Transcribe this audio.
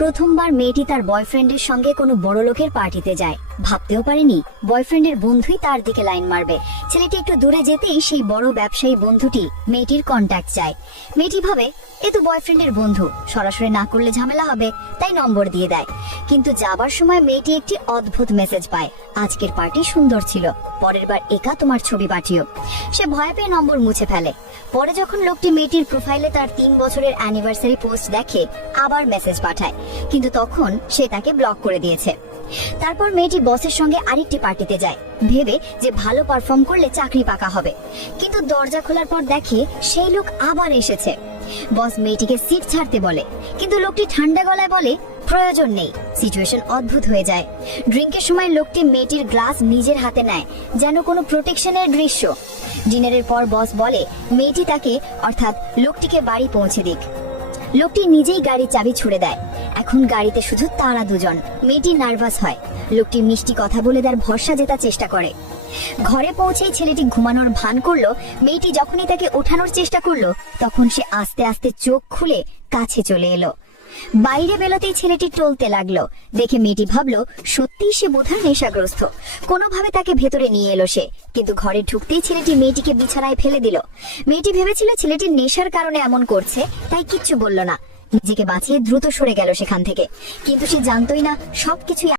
প্রথমবার মেয়েটি তার বয়ফ্রেন্ডের সঙ্গে কোনো বড় লোকের পার্টিতে যায়। ভাবতেও পারেনি বয়ফ্রেন্ডের বন্ধুই তার দিকে লাইন মারবে। ছেলেটি একটু দূরে যেতেই সেই বড় ব্যবসায়ী বন্ধুটি মেয়েটির কন্ট্যাক্ট চায়। মেয়েটি ভাবে এ তো বয়ফ্রেন্ডের বন্ধু, সরাসরি না করলে ঝামেলা হবে, তাই নম্বর দিয়ে দেয়। কিন্তু যাবার সময় মেয়েটি একটি অদ্ভুত মেসেজ পায়, আজকের পার্টি সুন্দর ছিল, পরের বার একা তোমার ছবি পাঠিও। সে ভয় পেয়ে নম্বর মুছে ফেলে। পরে যখন লোকটি মেয়েটির প্রোফাইলে তার 3 বছরের অ্যানিভার্সারি পোস্ট দেখে, আবার মেসেজ পাঠায়, কিন্তু তখন সে তাকে ব্লক করে দিয়েছে। তারপর মেয়েটি বসের সঙ্গে আরেকটি পার্টিতে যায়, ভেবে যে ভালো পারফর্ম করলে চাকরি পাকা হবে। কিন্তু দরজা খোলার পর দেখে সেই লোক আবার এসেছে। বস মেয়েটিকে সিট ছাড়তে বলে, কিন্তু লোকটি ঠান্ডা গলায় বলে প্রয়োজন নেই। সিচুয়েশন অদ্ভুত হয়ে যায়। ড্রিঙ্কের সময় লোকটি মেয়েটির গ্লাস নিজের হাতে নেয়, যেন কোনো প্রোটেকশনের দৃশ্য। ডিনারের পর বস বলে মেয়েটি তাকে অর্থাৎ লোকটিকে বাড়ি পৌঁছে দিক। লোকটি নিজেই গাড়ির চাবি ছুড়ে দেয়। এখন গাড়িতে শুধু তারা দুজন। মেয়েটি নার্ভাস হয়। লোকটি মিষ্টি কথা বলে তার ভরসা জেতার চেষ্টা করে। ঘরে পৌঁছেই ছেলেটি ঘুমানোর ভান করলো। মেয়েটি যখনই তাকে ওঠানোর চেষ্টা করলো, তখন সে আস্তে আস্তে চোখ খুলে কাছে চলে এলো। বাইরে বেরোতেই ছেলেটি টলতে লাগলো। দেখে মেয়েটি ভাবলো সত্যিই সে বোধহয় নেশাগ্রস্ত। কোনোভাবে তাকে ভেতরে নিয়ে এলো সে, কিন্তু ঘরে ঢুকতেই ছেলেটি মেয়েটিকে বিছানায় ফেলে দিল। মেয়েটি ভেবেছিল ছেলেটির নেশার কারণে এমন করছে, তাই কিচ্ছু বলল না। নিজেকে বাঁচিয়ে দ্রুত সরে গেল সেখান থেকে। কিন্তু সে জানতোই না সবকিছুই